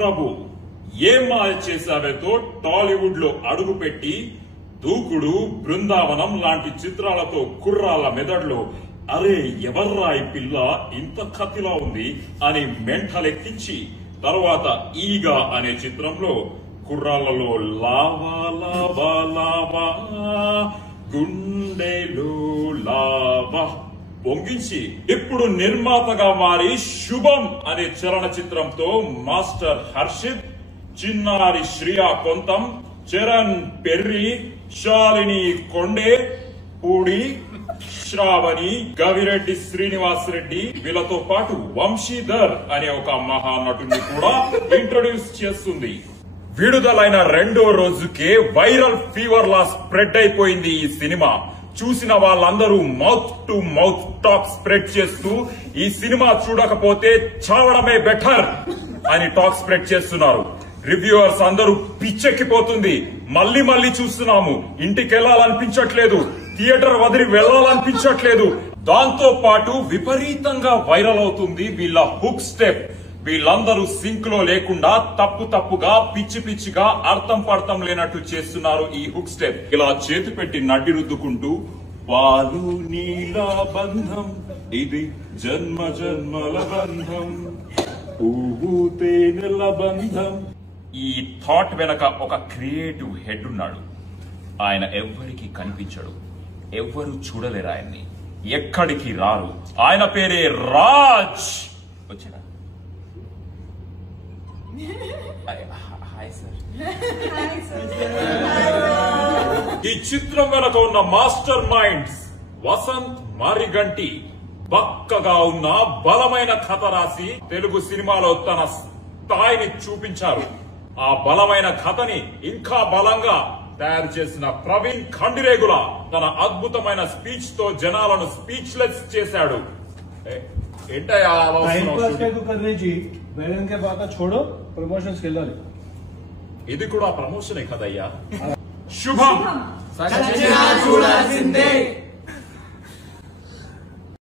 ప్రభు ఏం మాయ చేశావేతో టాలీవుడ్ లో అడుగుపెట్టి దూకుడు, బృందావనం లాంటి చిత్రాలతో కుర్రాళ్ల మెదడులో అరే ఎవర్రా ఈ పిల్ల ఇంత కత్తిలా ఉంది అని మెంటలెక్కించి తర్వాత ఈగా అనే చిత్రంలో కుర్రాళ్లలో లావా లావా లావా గుండెలో లావా పొంగించి ఇప్పుడు నిర్మాతగా మారి శుభం అనే చలనచిత్రంతో మాస్టర్ హర్షిత్, చిన్నారి శ్రియా కొంతం, చరణ్ పెర్రి, శాలిని కొండే, పూడి, శ్రావణి, గవిరెడ్డి శ్రీనివాస్ రెడ్డి వీళ్ళతో పాటు వంశీధర్ అనే ఒక మహానటుని కూడా ఇంట్రొడ్యూస్ చేస్తుంది. విడుదలైన రెండో రోజుకే వైరల్ ఫీవర్ లా స్ప్రెడ్ అయిపోయింది ఈ సినిమా. చూసిన వాళ్ళందరూ mouth to mouth talk spread చేస్తూ ఈ సినిమా చూడకపోతే చావడమే బెటర్ అని టాక్ స్ప్రెడ్ చేస్తున్నారు. రివ్యూవర్స్ అందరూ పిచ్చెక్కిపోతుంది, మళ్ళీ మళ్ళీ చూస్తున్నాము, ఇంటికి వెళ్లాలనిపించట్లేదు, థియేటర్ వదిలి వెళ్లాలనిపించట్లేదు. దాంతో పాటు విపరీతంగా వైరల్ అవుతుంది వీళ్ళ హుక్ స్టెప్. వీళ్ళందరూ సింక్ లో లేకుండా తప్పుగా పిచ్చి పిచ్చిగా అర్థం పడతం లేనట్టు చేస్తున్నారు ఈ హుక్ స్టెప్. ఇలా చేతి పెట్టి నడ్డి రుద్దుకుంటూ పాలు నీల బంధం ఇది జన్మ జన్మల బంధం, పువ్వు తేనెల బంధం. ఈ థాట్ వెనక ఒక క్రియేటివ్ హెడ్ ఉన్నాడు. ఆయన ఎవ్వరికి కనిపించడు, ఎవ్వరు చూడలేరు ఆయన్ని, ఎక్కడికి రారు. ఆయన పేరే రాజ్. వచ్చాడా? ఈ చిత్రం వెనక ఉన్న మాస్టర్ మైండ్స్ వసంత్ మారిగంటి బక్కగా ఉన్న బలమైన కథ రాసి తెలుగు సినిమాలో తన స్థాయిని చూపించారు. ఆ బలమైన కథని ఇంకా బలంగా తయారు చేసిన ప్రవీణ్ ఖండిరేగుల తన అద్భుతమైన స్పీచ్ తో జనాలను స్పీచ్లెస్ చేశాడు. ఇది కూడా ప్రమోషనే కదయ్యా. శుభం.